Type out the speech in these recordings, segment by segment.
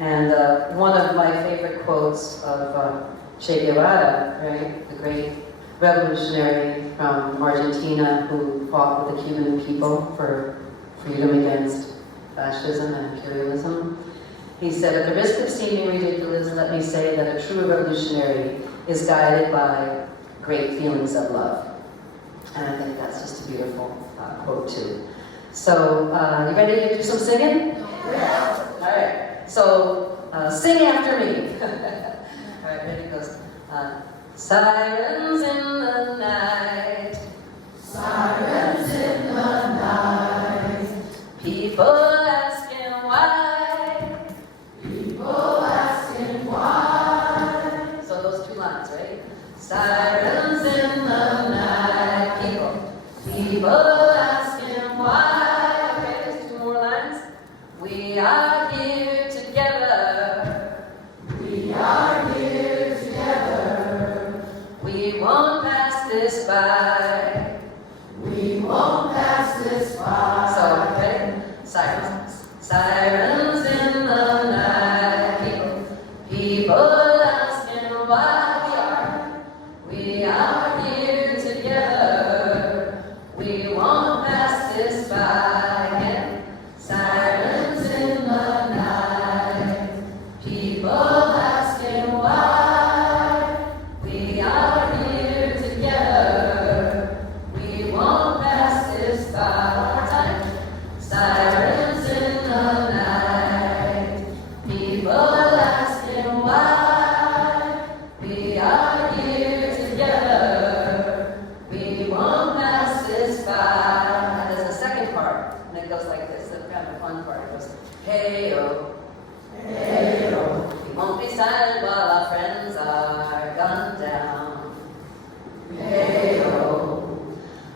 And one of my favorite quotes of Che Guevara, right, the great revolutionary from Argentina who fought with the Cuban people for freedom against fascism and imperialism. He said, "At the risk of seeming ridiculous, let me say that a true revolutionary is guided by great feelings of love." And I think that's just a beautiful quote too. So, you ready to do some singing? Yeah. All right. So, sing after me. All right, ready? It goes. Sirens in the night. Sirens in the night. People asking why. People asking why. So those two lines, right? Sirens in the night. People asking why. Okay, there's two more lines. We are here together. We are here together. We won't pass this by. We won't pass this by. So, okay? Sirens. Sirens in the night. People asking why we are here together. We won't pass this by. Again. Sirens in the night. People asking why we are here together. We won't pass this by. Time. Sirens in the night. People asking why we are here together. We won't pass this by. And there's a second part, and it goes like this. The kind of fun part. It goes, hey-oh. Hey-oh. We won't be silent while our friends are gunned down. Hey-oh.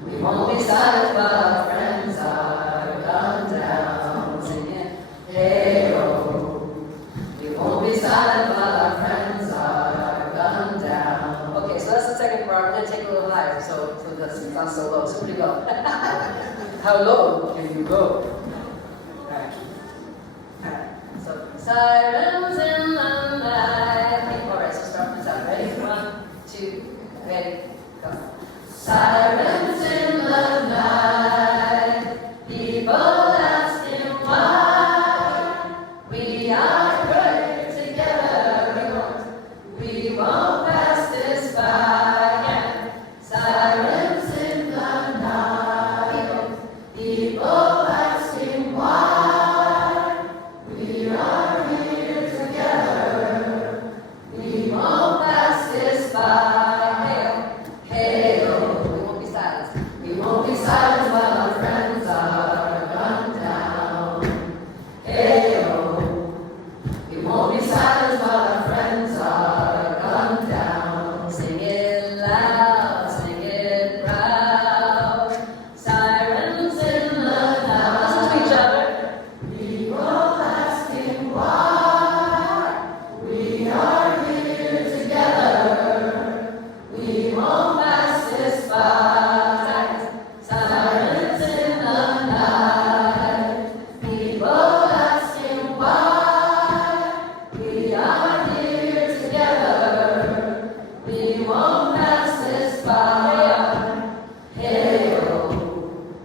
We won't be silent while our friends are gunned down. Sing it. Hey-oh. We won't be silent while our friends are gunned down. Okay, so that's the second part. We're going to take it a little higher, so it's not so low. So where do you go? How low can you go? Alright. Alright. So, sirens in the night. Alright, so start this out. Ready? 1, 2, ready, go. Sirens in the night. People asking why we are great together. We won't pass this by. Again. Sirens in the night. People asking why we are here together. We won't pass this by. Hey-oh. We won't be silenced. We won't be silenced while our friends are gunned down. Hey-oh. We won't be silenced while our friends are gunned down. Sing it loud, sing it proud. Sirens in the night. Listen to each other. People asking why we are here together. We won't pass this by. Silence in the night. People asking why we are here together. We won't pass this by. Hey-oh.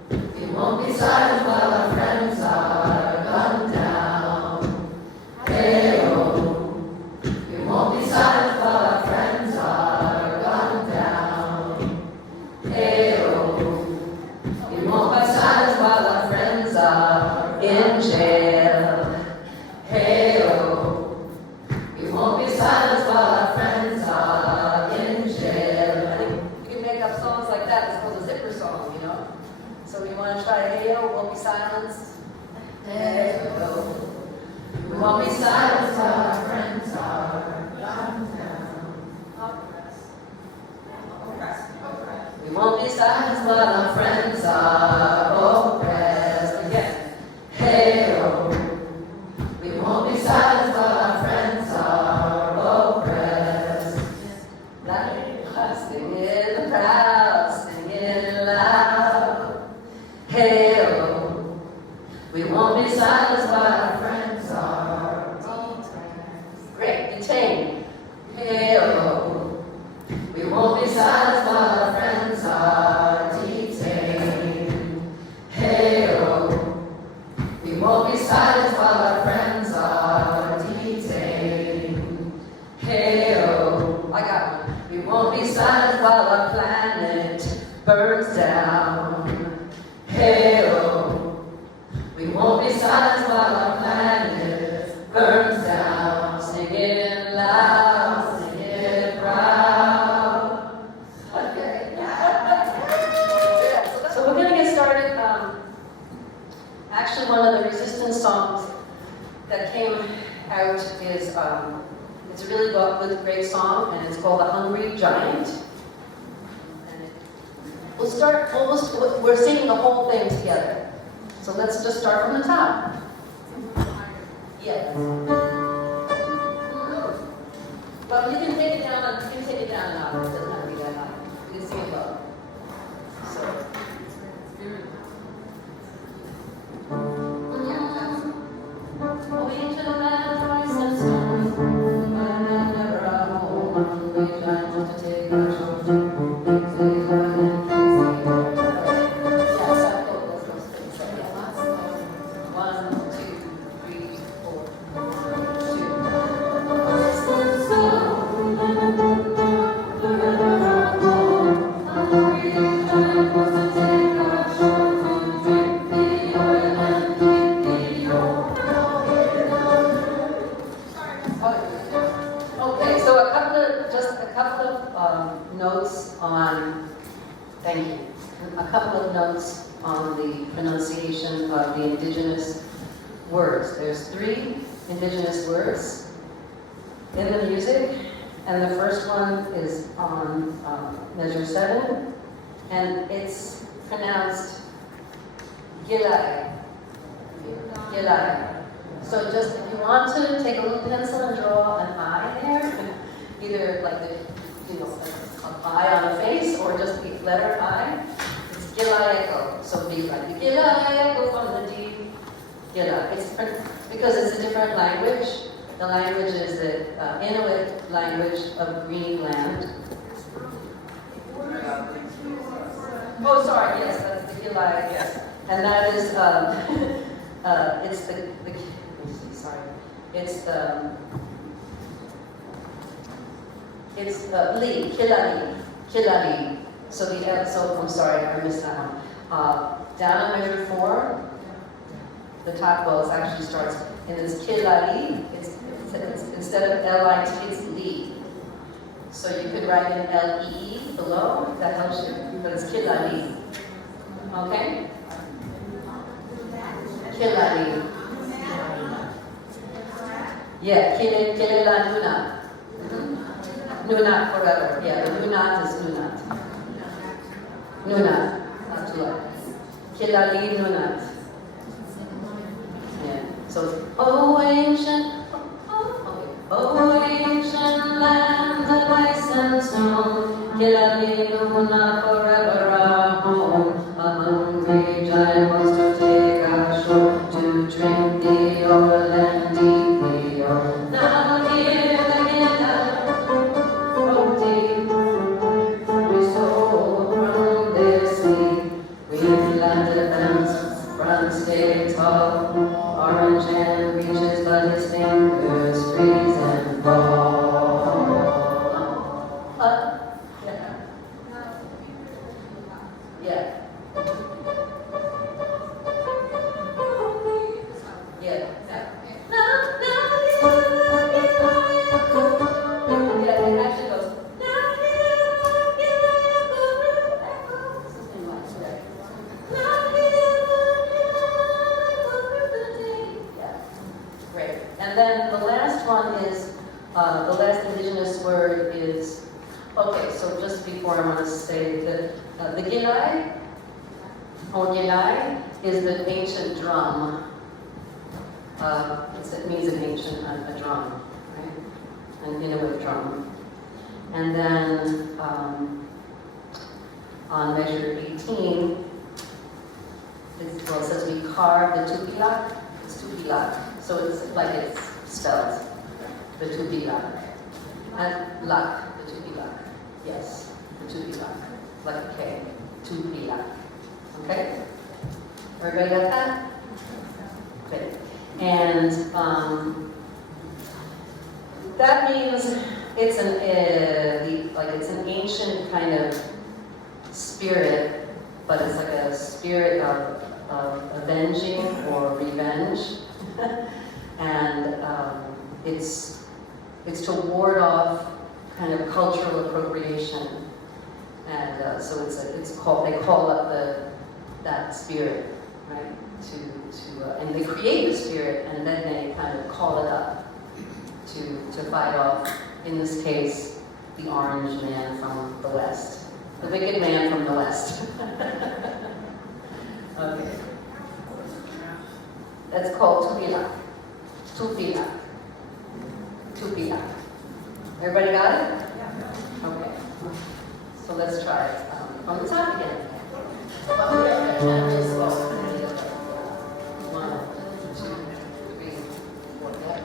We won't be silent while our friends are gunned down. Hey-oh. We won't be silent while our friends are gunned down. Hey-oh. We won't be silent while our friends are in jail. Hey-oh. We won't be silent while our friends are in jail. I think you can make up songs like that. It's called a zipper song, you know? So we want to try hey-oh, won't be silenced. Hey-oh. We won't be silent while our friends are gunned down. We won't be silenced while our friends are oppressed. Again. Hey-oh. We won't be silent while our friends are oppressed. Sing it proud, sing it loud. Hey-oh. We won't be silent while our friends are oppressed. won't be silent while our planet burns down. Hey-oh. We won't be silent while our planet burns down. Sing it loud, sing it proud. Okay. So we're going to get started. Actually, one of the resistance songs that came out is, it's a really good, great song, and it's called The Hungry Giant. And we'll start, we're singing the whole thing together. So let's just start from the top. Yes. Well, you can take it down, now. It doesn't have to be that high. You can sing it low. So. Pronunciation of the indigenous words. There's 3 indigenous words in the music, and the first one is on measure 7, and it's pronounced Gilai. Gilai. So just if you want to take a little pencil and draw an eye there, either like the an eye on a face or just the letter I. Gilai echo, so be like the Gilai echo from the deep. Gilai. It's because it's a different language. The language is the Inuit language of Greenland. Oh, sorry. Yes, that's the Gilai. Yes, and that is it's the let me see, sorry. It's Li, Kilali. So I'm sorry, I missed that one. Down on measure 4, the top buzz actually starts, and it's Kilali. It's instead of L-I-T, it's Li. So you could write in L-E-E below, if that helps you, but it's Kilali. Okay? Kilali. Yeah, Kilila Nuna. Nunat forever. Yeah, the Nunat is Nunat. Nunat, not too loud. Kilali Nunat. Yeah. So, oh ancient land of ice and snow, Kilali Nunat forever our home. A hungry giant wants to take our shore to drink the oil and eat the oil. Now hear the Gila, from deep, we sold from their sea. We've landed fence, front stay tall, orange and reaches, but his fingers freeze and fall. Yeah. And then the last one is, the last indigenous word is, okay, so just before I want to say that the Gilai, or Gilai, is the ancient drum. It means an ancient, a drum, right? An Inuit drum. And then on measure 18, it says we carve the tupilak. It's tupilak. So it's like it's spelled, the tupilak. And lak, the tupilak. Yes, the tupilak. Like a K. Tupilak. Okay? Everybody got that? Okay. And that means it's like it's an ancient kind of spirit, but it's like a spirit of avenging or revenge. And it's to ward off kind of cultural appropriation. And so they call up that spirit, right? And they create the spirit, and then they kind of call it up to fight off, in this case, the orange man from the west, the wicked man from the west. Okay. That's called tupilak. Tupilak. Tupilak. Everybody got it? Okay. So let's try it from the top again. 1, 2, 3, 4. Yep.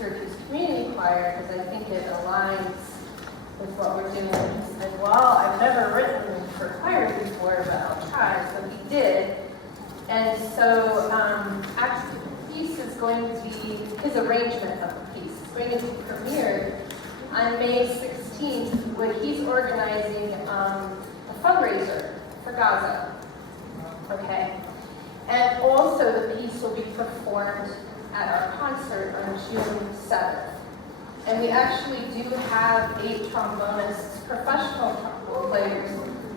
Syracuse Community Choir, because I think it aligns with what we're doing. And he said, well, I've never written for choir before, but I'll try. So he did. And so actually the piece is going to be his arrangement of the piece. It's going to be premiered on May 16th, when he's organizing a fundraiser for Gaza. Okay? And also the piece will be performed at our concert on June 7th. And we actually do have 8 trombonists, professional trombone players,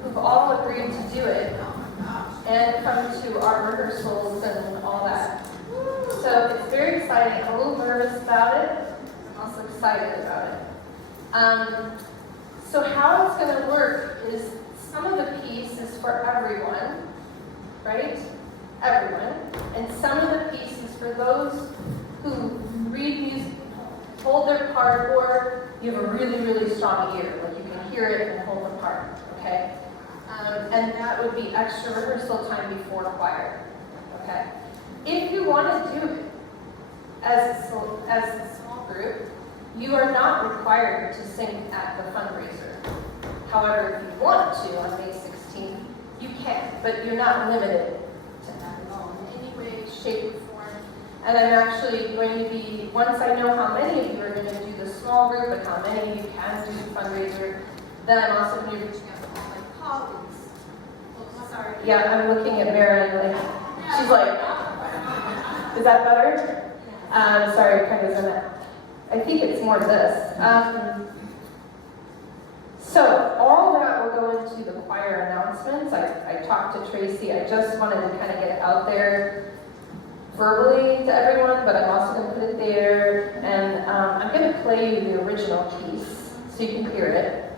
who've all agreed to do it and come to our rehearsals and all that. So it's very exciting. I'm a little nervous about it. I'm also excited about it. So how it's going to work is some of the piece is for everyone, right? Everyone. And some of the piece is for those who read music, hold their part, or you have a really, really strong ear, like you can hear it and hold the part, okay? And that would be extra rehearsal time before choir, okay? If you want to do it as a small group, you are not required to sing at the fundraiser. However, if you want to on May 16th, you can, but you're not limited to that at all in any way, shape, or form. And I'm actually going to be, once I know how many of you are going to do the small group and how many of you can do the fundraiser, then I'm also going to be reaching out to all my colleagues. Oh, sorry. Yeah, I'm looking at Marilyn, like, she's like, is that better? Sorry, kind of in it. I think it's more this. So all that will go into the choir announcements. I talked to Tracy. I just wanted to kind of get it out there verbally to everyone, but I'm also going to put it there. And I'm going to play you the original piece so you can hear it.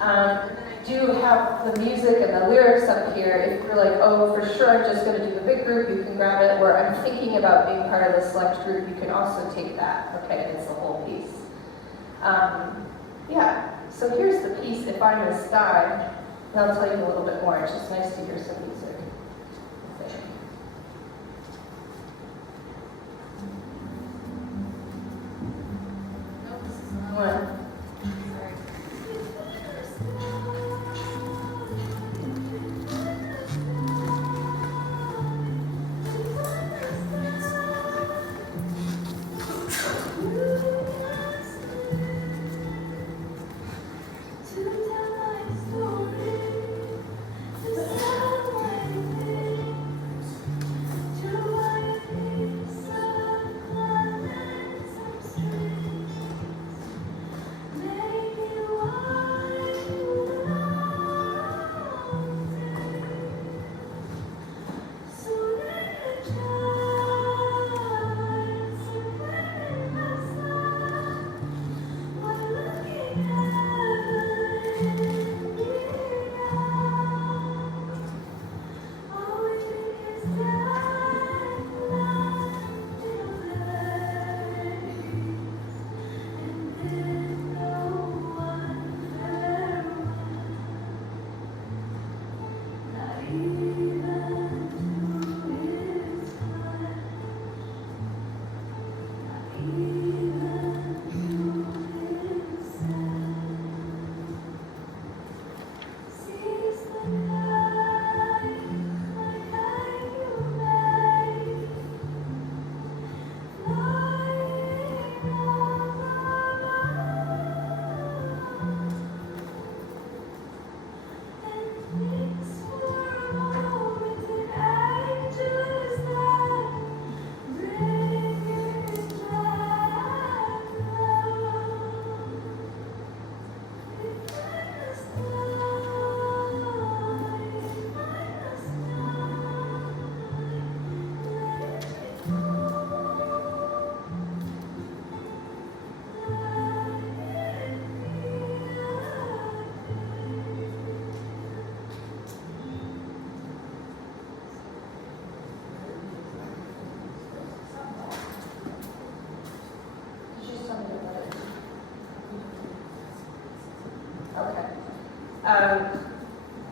I do have the music and the lyrics up here. If you're like, oh, for sure, I'm just going to do the big group, you can grab it. Or I'm thinking about being part of the select group, you can also take that. Okay, it's the whole piece. Yeah, so here's the piece, If I Must Die, and I'll tell you a little bit more. It's just nice to hear some music. One.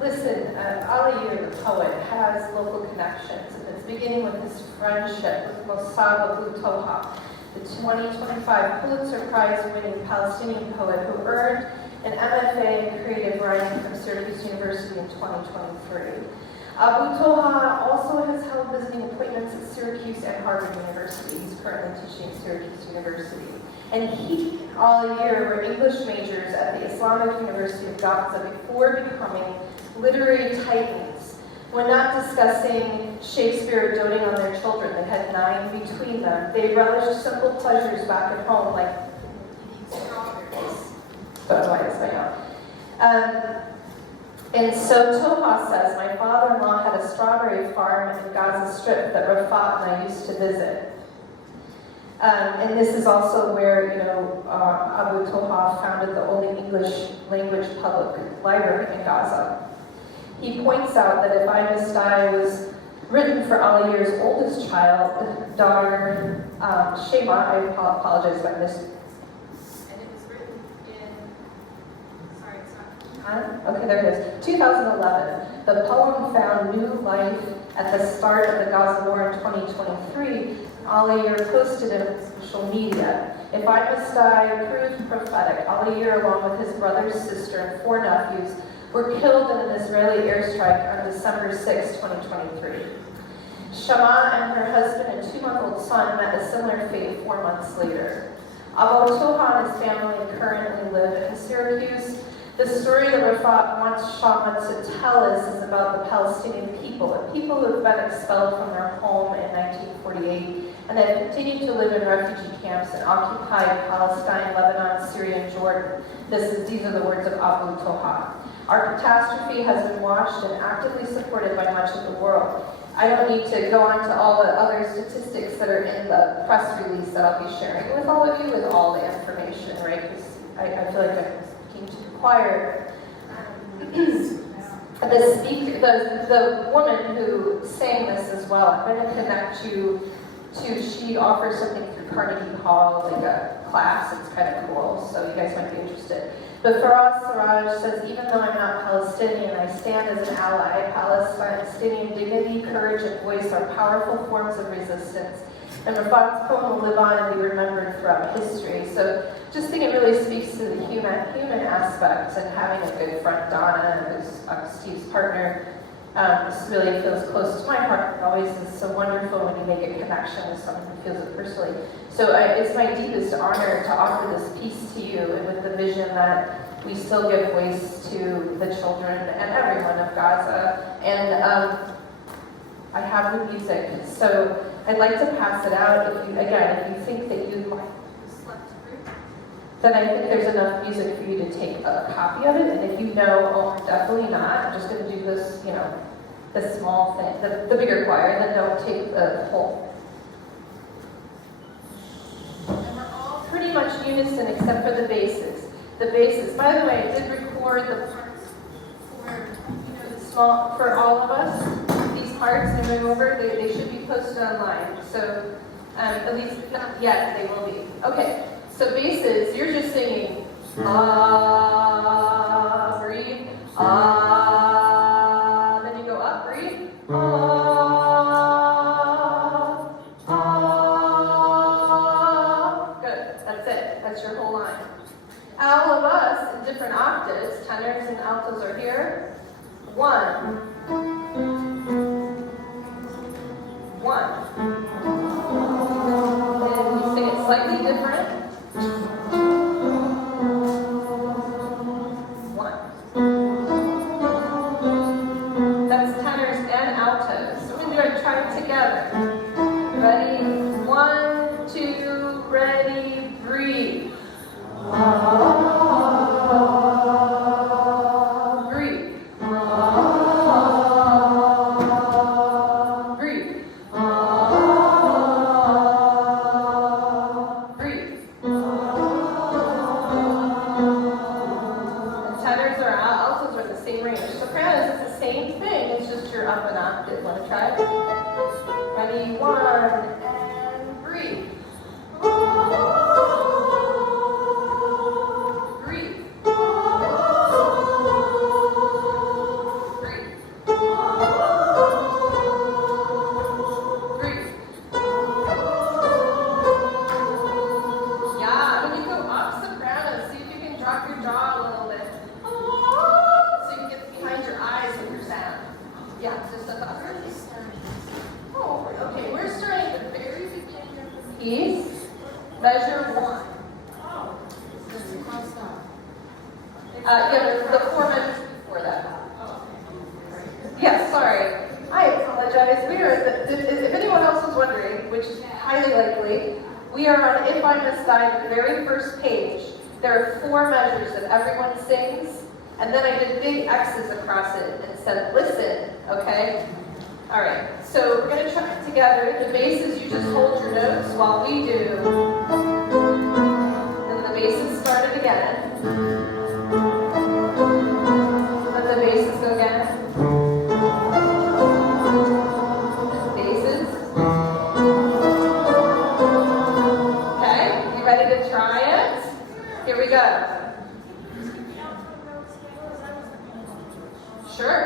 Listen, Ali, the poet, has local connections, and it's beginning with his friendship with Mossab Abu Toha, the 2025 Pulitzer Prize-winning Palestinian poet who earned an MFA in creative writing from Syracuse University in 2023. Abu Toha also has held visiting appointments at Syracuse and Harvard University. He's currently teaching at Syracuse University. And he, all year, were English majors at the Islamic University of Gaza before becoming literary titans. When not discussing Shakespeare or doting on their children, they had 9 between them. They relished simple pleasures back at home, like strawberries. That's why it's my own. And so Toha says, my father-in-law had a strawberry farm in Gaza Strip that Rafat and I used to visit. And this is also where, Abu Toha founded the only English language public library in Gaza. He points out that If I Must Die was written for Aliyah's oldest child, daughter Shema. I apologize if I missed. And it was written in, sorry. Okay, there it is. 2011. The poem found new life at the start of the Gaza War in 2023. Aliyah posted it on social media. If I Must Die proved prophetic. Aliyah, along with his brother, sister, and 4 nephews, were killed in an Israeli airstrike on December 6, 2023. Shama and her husband and 2-month-old son met a similar fate 4 months later. Abu Toha and his family currently live in Syracuse. The story that Rafat wants Shama to tell us is about the Palestinian people, the people who have been expelled from their home in 1948 and that continue to live in refugee camps in occupied Palestine, Lebanon, Syria, and Jordan. These are the words of Abu Toha. Our catastrophe has been watched and actively supported by much of the world. I don't need to go on to all the other statistics that are in the press release that I'll be sharing with all of you with all the information, right? Because I feel like I'm speaking to the choir. The woman who sang this as well, I'm going to connect you to, she offers something through Carnegie Hall, like a class. It's kind of cool, so you guys might be interested. But Faraz Siraj says, even though I'm not Palestinian, I stand as an ally. Palestinian dignity, courage, and voice are powerful forms of resistance. And Rafat's poem will live on and be remembered throughout history. So just think it really speaks to the human aspect and having a good friend, Donna, who's Steve's partner. This really feels close to my heart. It always is so wonderful when you make a connection with someone who feels it personally. So it's my deepest honor to offer this piece to you, and with the vision that we still give voice to the children and everyone of Gaza. And I have the music, so I'd like to pass it out. If you think that you'd like then I think there's enough music for you to take a copy of it. And if you know, oh, definitely not, I'm just going to do this, the small thing, the bigger choir, then don't take the whole. And we're all pretty much unison except for the basses. The basses. By the way, I did record the parts for all of us. These parts, and remember, they should be posted online. So at least not yet, they will be. Okay. So basses, you're just singing, ah, breathe, ah, then you go up, breathe, ah, ah, good, that's it, that's your whole line. All of us in different octaves, tenors and altos are here, 1, 1, and you sing it slightly different. 1. That's tenors and altos. So we're going to try it together. Ready? 1, 2, ready, breathe. Breathe. Breathe. Up an octave. Want to try it? Ready? 1 and breathe. Breathe. Breathe. Breathe. Yeah, when you go up soprano, see if you can drop your jaw a little bit. So you can get behind your eyes with your sound. Yeah, just a thought. Oh, okay, we're starting to figure Yeah, the 4 measures before that. Yeah, sorry. I apologize. We are, if anyone else was wondering, which is highly likely, we are on If I Must Die, the very first page. There are 4 measures that everyone sings, and then I did big X's across it and said, listen, okay? All right, so we're going to try it together. The basses, you just hold your notes while we do. And the basses start it again. Let the basses go again. Basses. Okay, you ready to try it? Here we go. Sure.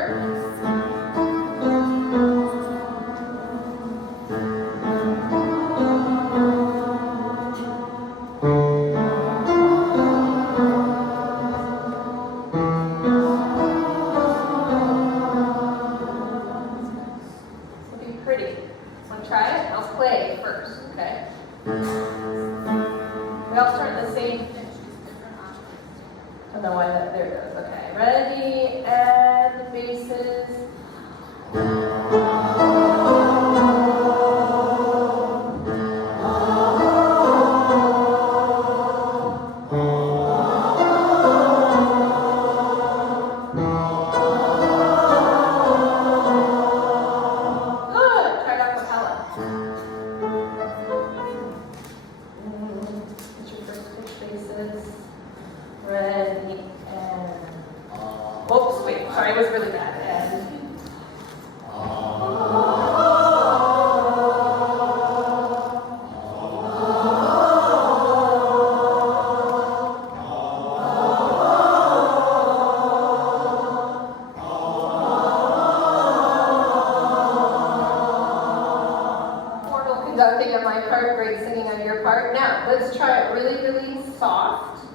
Conducting on my part, great singing on your part. Now, let's try it really, really soft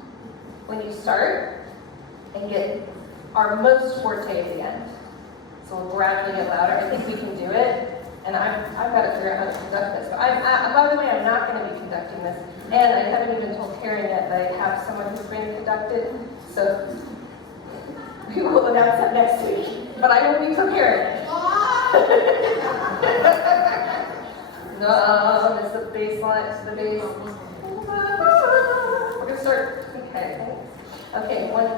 when you start and get our most forte at the end. So we'll gradually get louder. I think we can do it. And I've got to figure out how to conduct this. But by the way, I'm not going to be conducting this. And I haven't even told Karen yet that I have someone who's going to conduct it. So we will announce that next week. But I will be prepared. No, it's the bass line, it's the bass. We're going to start. Okay, thanks. Okay, one.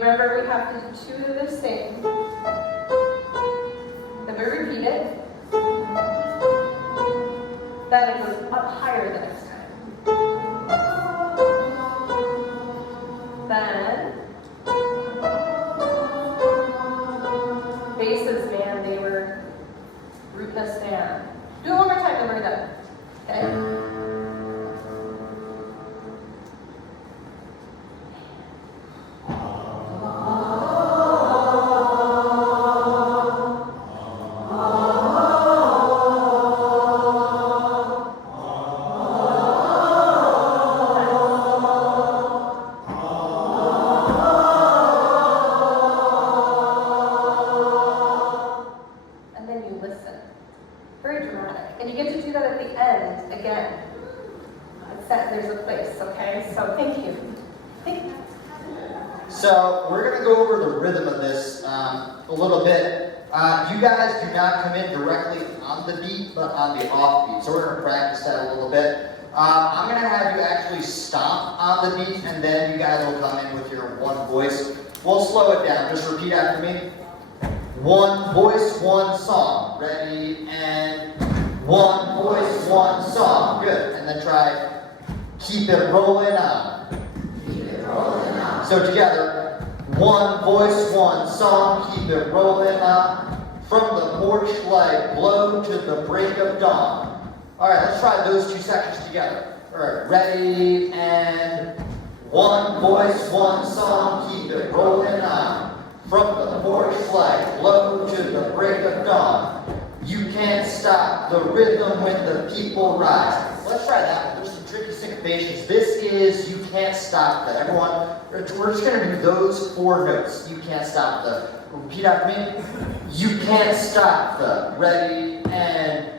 Remember, we have to do 2 of the same. Then we repeat it. Then it goes up higher the next time. Then, basses, man, they were rooting us down. Do it one more time, then we're done. Okay? There's a place, okay? So thank you. So we're going to go over the rhythm of this a little bit. You guys do not come in directly on the beat, but on the off beat. So we're going to practice that a little bit. I'm going to have you actually stomp on the beat, and then you guys will come in with your one voice. We'll slow it down. Just repeat after me. One voice, one song. Ready? And one voice, one song. Good. And then try keep it rolling on. Keep it rolling on. So together, one voice, one song, keep it rolling on. From the porch light glow to the break of dawn. All right, let's try those 2 sections together. All right, ready, and one voice, one song, keep it rolling on. From the porch light glow to the break of dawn. dawn. You can't stop the rhythm when the people rise. Let's try that one. There's some tricky syncopations. This is you can't stop the. Everyone, we're just going to do those 4 notes. You can't stop the. Repeat after me. You can't stop the. Ready, and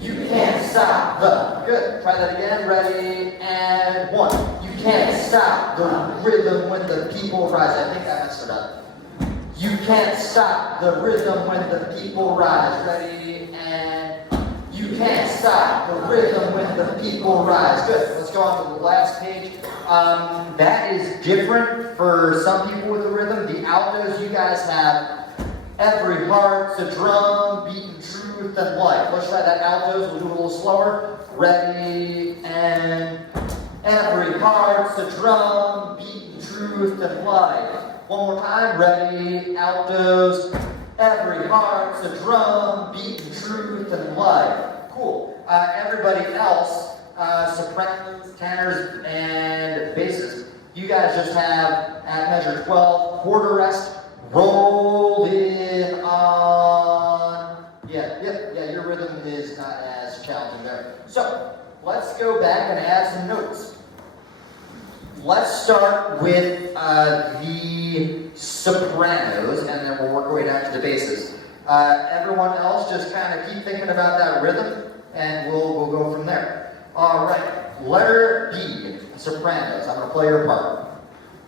you can't stop the. Good. Try that again. Ready, and 1. You can't stop the rhythm when the people rise. I think I messed it up. You can't stop the rhythm when the people rise. Ready, and you can't stop the rhythm when the people rise. Good. Let's go on to the last page. That is different for some people with the rhythm. The altos, you guys have every heart's a drum, beating truth and life. Let's try that altos. We'll do it a little slower. Ready, and every heart's a drum, beating truth and life. One more time. Ready, altos. Every heart's a drum, beating truth and life. Cool. Everybody else, sopranos, tenors, and basses, you guys just have at measure 12, quarter rest, rolling on. Yeah, your rhythm is not as challenging there. So, let's go back and add some notes. Let's start with the sopranos, and then we'll work our way down to the basses. Everyone else, just kind of keep thinking about that rhythm, and we'll go from there. All right, letter B, sopranos. I'm going to play your part.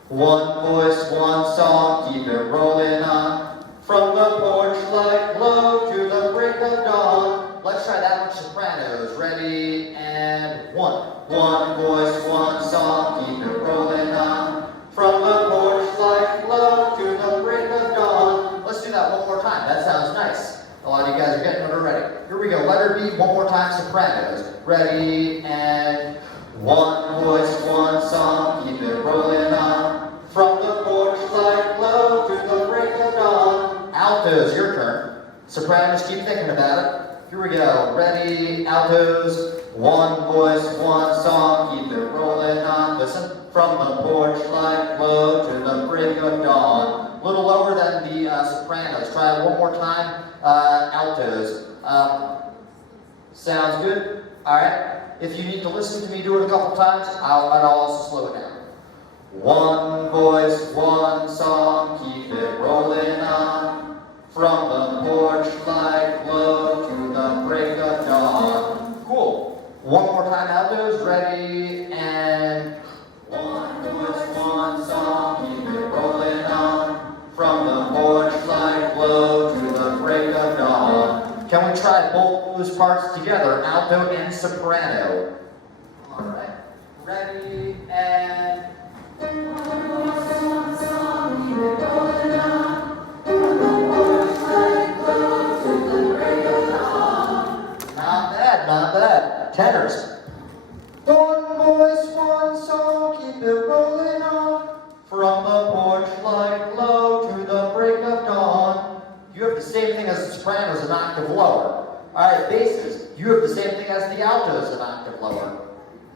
One voice, one song, keep it rolling on. From the porch light glow to the break of dawn. Let's try that one, sopranos. Ready, and 1. One voice, one song, keep it rolling on. From the porch light glow to the break of dawn. Let's do that one more time. That sounds nice. A lot of you guys are getting it already. Here we go. Letter B, one more time, sopranos. Ready, and 1 voice, one song, keep it rolling on. From the porch light glow to the break of dawn. Altos, your turn. Sopranos, keep thinking about it. Here we go. Ready, altos. 1 voice, one song, keep it rolling on. Listen. From the porch light glow to the break of dawn. A little lower than the sopranos. Try it one more time. Altos. Sounds good? Alright. If you need to listen to me do it a couple times, I'll also slow it down. 1 voice, one song, keep it rolling on. From the porch light glow to the break of dawn. Cool. One more time, altos. Ready, and 1 voice, one song, keep it rolling on. From the porch light glow to the break of dawn. Can we try both those parts together, alto and soprano? All right. Ready, and 1 voice, one song, keep it rolling on. From the porch light glow to the break of dawn. Not bad, not bad. Tenors. 1 voice, one song, keep it rolling on. From the porch light glow to the break of dawn. You have the same thing as the sopranos, an octave lower. Alright, basses, you have the same thing as the altos, an octave lower.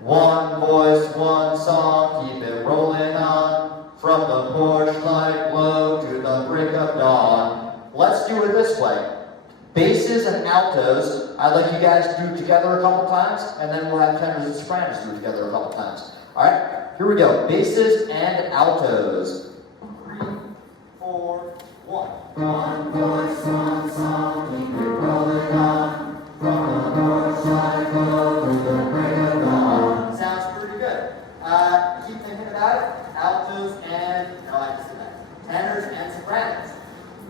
1 voice, one song, keep it rolling on. From the porch light glow to the break of dawn. Let's do it this way. Basses and altos, I'd like you guys to do it together a couple times, and then we'll have tenors and sopranos do it together a couple times. Alright, here we go. Basses and altos. 3, 4, 1. 1 voice, one song, keep it rolling on. From the porch light glow to the break of dawn. Sounds pretty good. Keep thinking about it. Altos and, no, I just did that. Tenors and sopranos.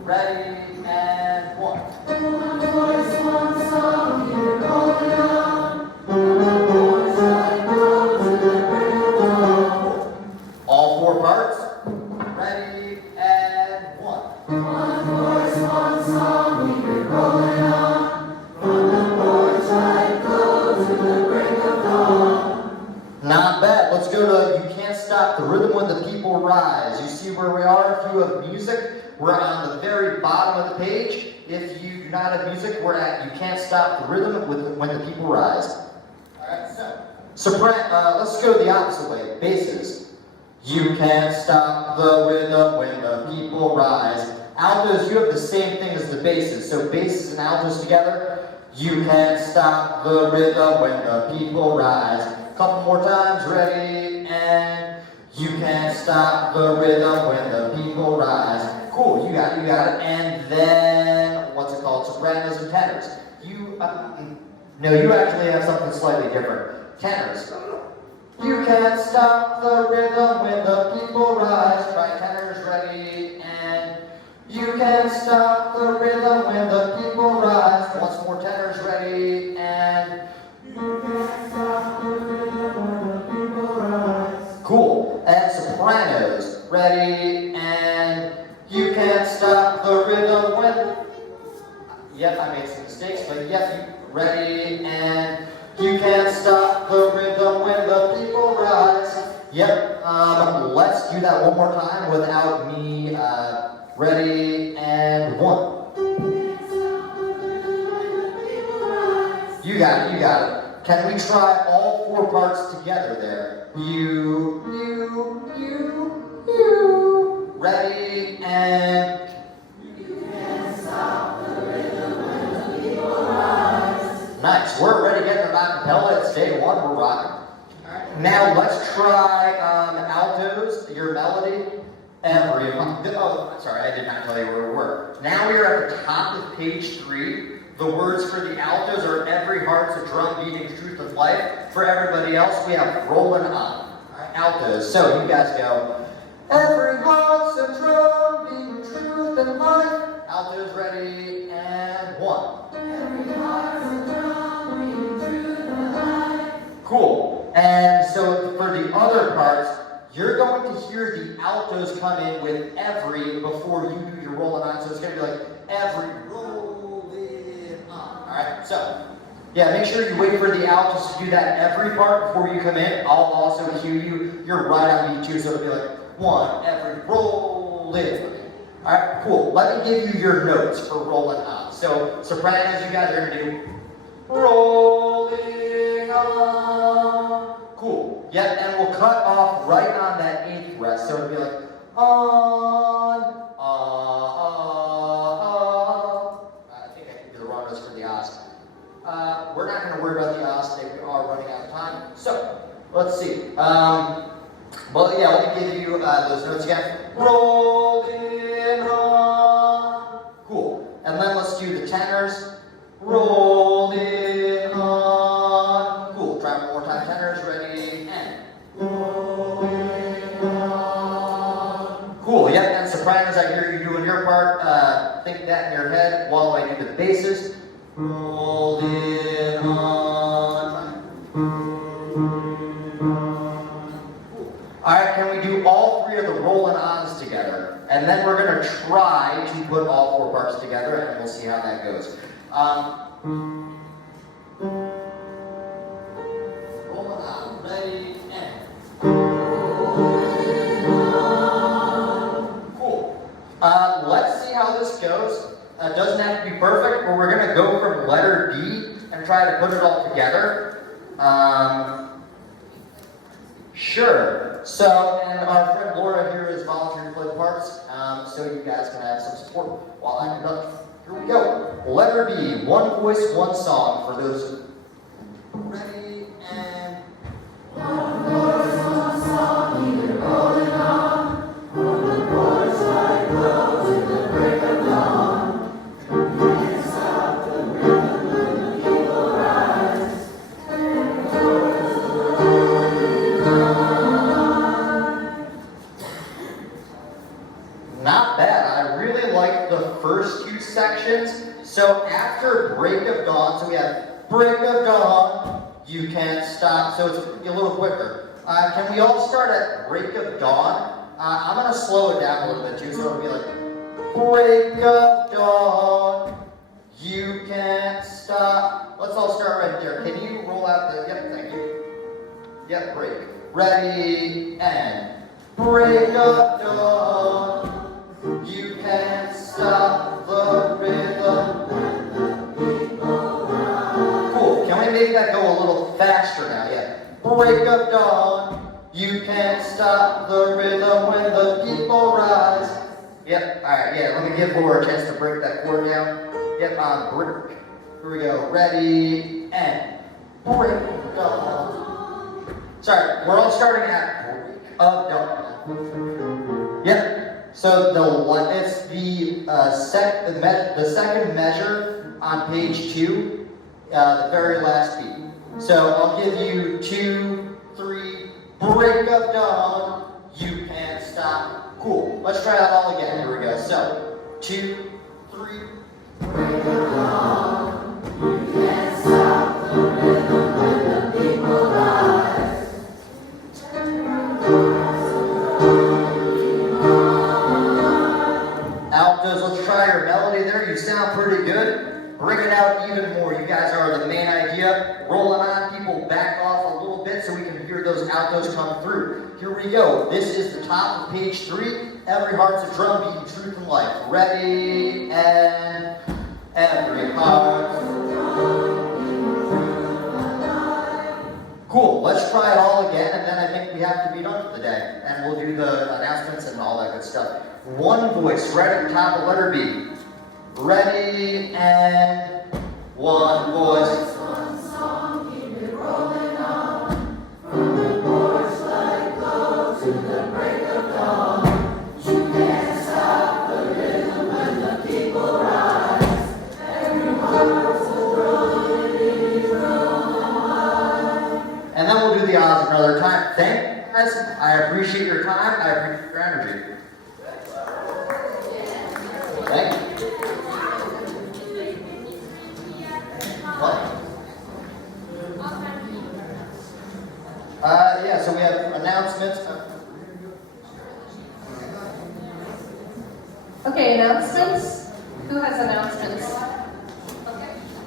Ready, and 1. 1 voice, one song, keep it rolling on. From the porch light glow to the break of dawn. All 4 parts. Ready, and 1. 1 voice, one song, keep it rolling on. From the porch light glow to the break of dawn. Not bad. Let's go to You Can't Stop the Rhythm When the People Rise. You see where we are? If you have music, we're on the very bottom of the page. If you do not have music, we're at You Can't Stop the Rhythm When the People Rise. Alright, so soprano, let's go the opposite way. Basses. You can't stop the rhythm when the people rise. Altos, you have the same thing as the basses. So basses and altos together. You can't stop the rhythm when the people rise. Couple more times, ready, and you can't stop the rhythm when the people rise. Cool, you got it. And then, what's it called? Sopranos and tenors. No, you actually have something slightly different. Tenors. You can't stop the rhythm when the people rise. Try tenors, ready, and you can't stop the rhythm when the people rise. Once more, tenors, ready, and you can't stop the rhythm when the people rise. Cool. And sopranos, ready, and you can't stop the rhythm when... Yep, I made some mistakes, but yep, ready, and you can't stop the rhythm when the people rise. Yep, let's do that one more time without me. Ready, and one. You got it. Can we try all four parts together there? You. Ready, and... Nice. We're already getting them out capella. It's day one. We're rocking. Now let's try altos, your melody. Oh, sorry, I did not tell you where we were. Now we are at the top of page 3. The words for the altos are every heart's a drum beating truth of life. For everybody else, we have rolling on. All right, altos. So you guys go. Every heart's a drum beating truth and life. Altos ready, and one. Every heart's a drum beating truth and life. Cool. And so for the other parts, you're going to hear the altos come in with every before you do your rolling on. So it's going to be like every rolling on. All right. So yeah, make sure you wait for the altos to do that every part before you come in. I'll also cue you. You're right on beat too, so it'll be like one every rolling. All right. Cool. Let me give you your notes for rolling on. So sopranos, you guys are going to do rolling on. Cool. Yep, and we'll cut off right on that 8th rest. So it'll be like on. I think I can do the wrong notes for the os. We're not going to worry about the os. They are running out of time. So let's see. Well, yeah, let me give you those notes again. Rolling on. Cool. And then let's do the tenors. Rolling on. Cool. Try one more time. Tenors, ready, and rolling on. Cool. Yep. And sopranos, I hear you doing your part. Think that in your head while I do the basses. Rolling on. All right. Can we do all 3 of the rolling ons together? And then we're going to try to put all 4 parts together, and we'll see how that goes. Rolling on, ready, and cool. Let's see how this goes. It doesn't have to be perfect, but we're going to go from letter D and try to put it all together. Sure. So, and our friend Laura here is volunteering to play the parts, so you guys can have some support while I conduct. Here we go. Letter B, one voice, one song for those ready, and one voice, one song, either rolling on, from the voice like glow to the break of dawn. Can't stop the rhythm when the people rise. Not bad. I really like the first 2 sections. So after break of dawn, so we have break of dawn, you can't stop. So it's a little quicker. Can we all start at break of dawn? I'm going to slow it down a little bit too, so it'll be like break of dawn, you can't stop. Let's all start right there. Can you roll out the, yep, thank you. Yep, break. Ready, and break of dawn. You can't stop the rhythm when the people rise. Cool. Can we make that go a little faster now? Yeah. Break of dawn. You can't stop the rhythm when the people rise. Yep, alright, yeah, let me give Laura a chance to break that chord down. Yep, break. Here we go. Ready, and break. Go. Sorry, we're all starting at break of dawn. Yep. So it's the second measure on page 2, the very last beat. So I'll give you 2, 3, break of dawn. You can't stop. Cool. Let's try that all again. Here we go. So 2, 3. Break of dawn, you can't stop the rhythm when the people rise. Altos, let's try your melody there. You sound pretty good. Bring it out even more. You guys are the main idea. Rolling on, people back off a little bit so we can hear those altos come through. Here we go. This is the top of page 3. Every heart's a drum beating truth and life. Ready, and every heart's a drum beating truth and life. Cool. Let's try it all again, and then I think we have to be done for the day. And we'll do the announcements and all that good stuff. One voice right at the top of letter B. Ready, and one voice. One song, keep it rolling on. From the porch, let it go to the break of dawn. You can't stop the rhythm when the people rise. Every heart's a drum beating true and life. And then we'll do the odds another time. Thank you guys. I appreciate your time. I appreciate your energy. Thank you. What? Yeah, so we have announcements. Okay, announcements? Who has announcements?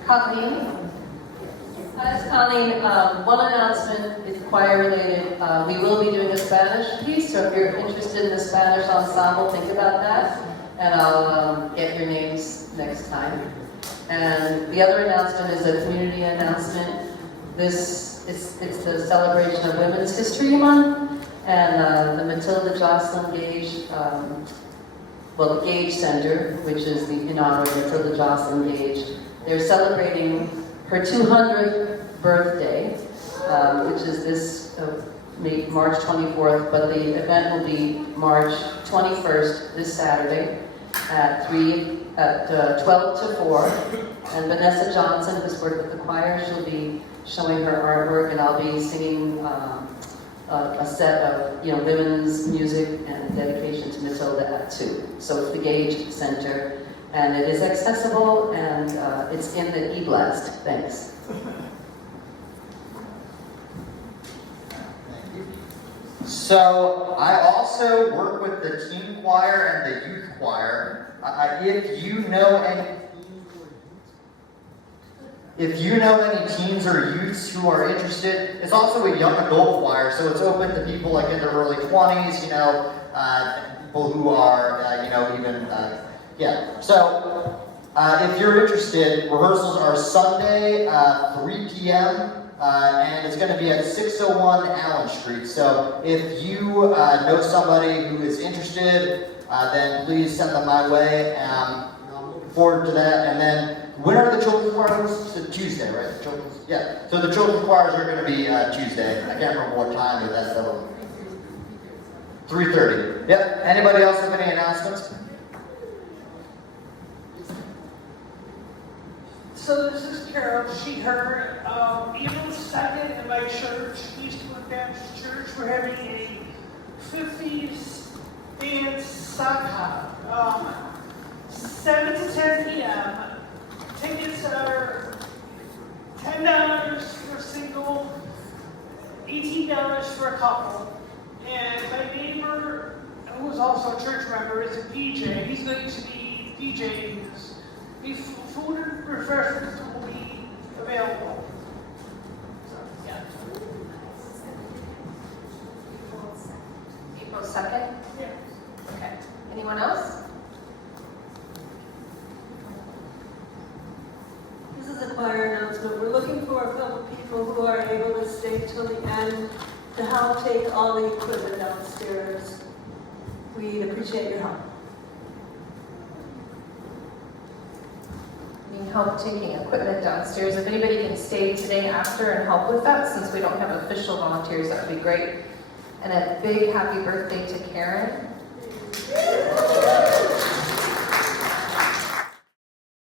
Colleen? Hi, Colleen. One announcement is choir related. We will be doing a Spanish piece, so if you're interested in the Spanish ensemble, think about that. And I'll get your names next time. And the other announcement is a community announcement. It's the celebration of Women's History Month, and the Matilda Jocelyn Gage, the Gage Center, which is in honor of Matilda Jocelyn Gage, they're celebrating her 200th birthday, which is this March 24th, but the event will be March 21st, this Saturday, at 12 to 4. And Vanessa Johnson, who's worked with the choir, she'll be showing her artwork, and I'll be singing a set of women's music and dedication to Matilda at 2. So it's the Gage Center, and it is accessible, and it's in the e-blast. Thanks. So I also work with the teen choir and the youth choir. If you know any teens or youths who are interested, it's also a young adult choir, so it's open to people like in their early 20s, people who are, So if you're interested, rehearsals are Sunday, 3 p.m. And it's going to be at 601 Allen Street. So if you know somebody who is interested, then please send them my way. I'm looking forward to that. And then when are the children's choirs? It's Tuesday, right? Yeah. So the children's choirs are going to be Tuesday. I can't remember what time, but that's 3:30. Yep. Anybody else have any announcements? So this is Carol, she, her. April 2nd in my church, Eastwood Baptist Church, we're having a 50s dance sock hop. 7 to 10 p.m. Tickets are $10 for a single, $18 for a couple. And my neighbor, who is also a church member, is a DJ. He's going to be DJing this. Food and refreshments will be available. So, yeah. April 2nd? Yeah. Okay. Anyone else? This is a choir announcement. We're looking for a couple people who are able to stay till the end to help take all the equipment downstairs. We'd appreciate your help. needing help taking equipment downstairs. If anybody can stay today after and help with that, since we don't have official volunteers, that would be great. And a big happy birthday to Karen.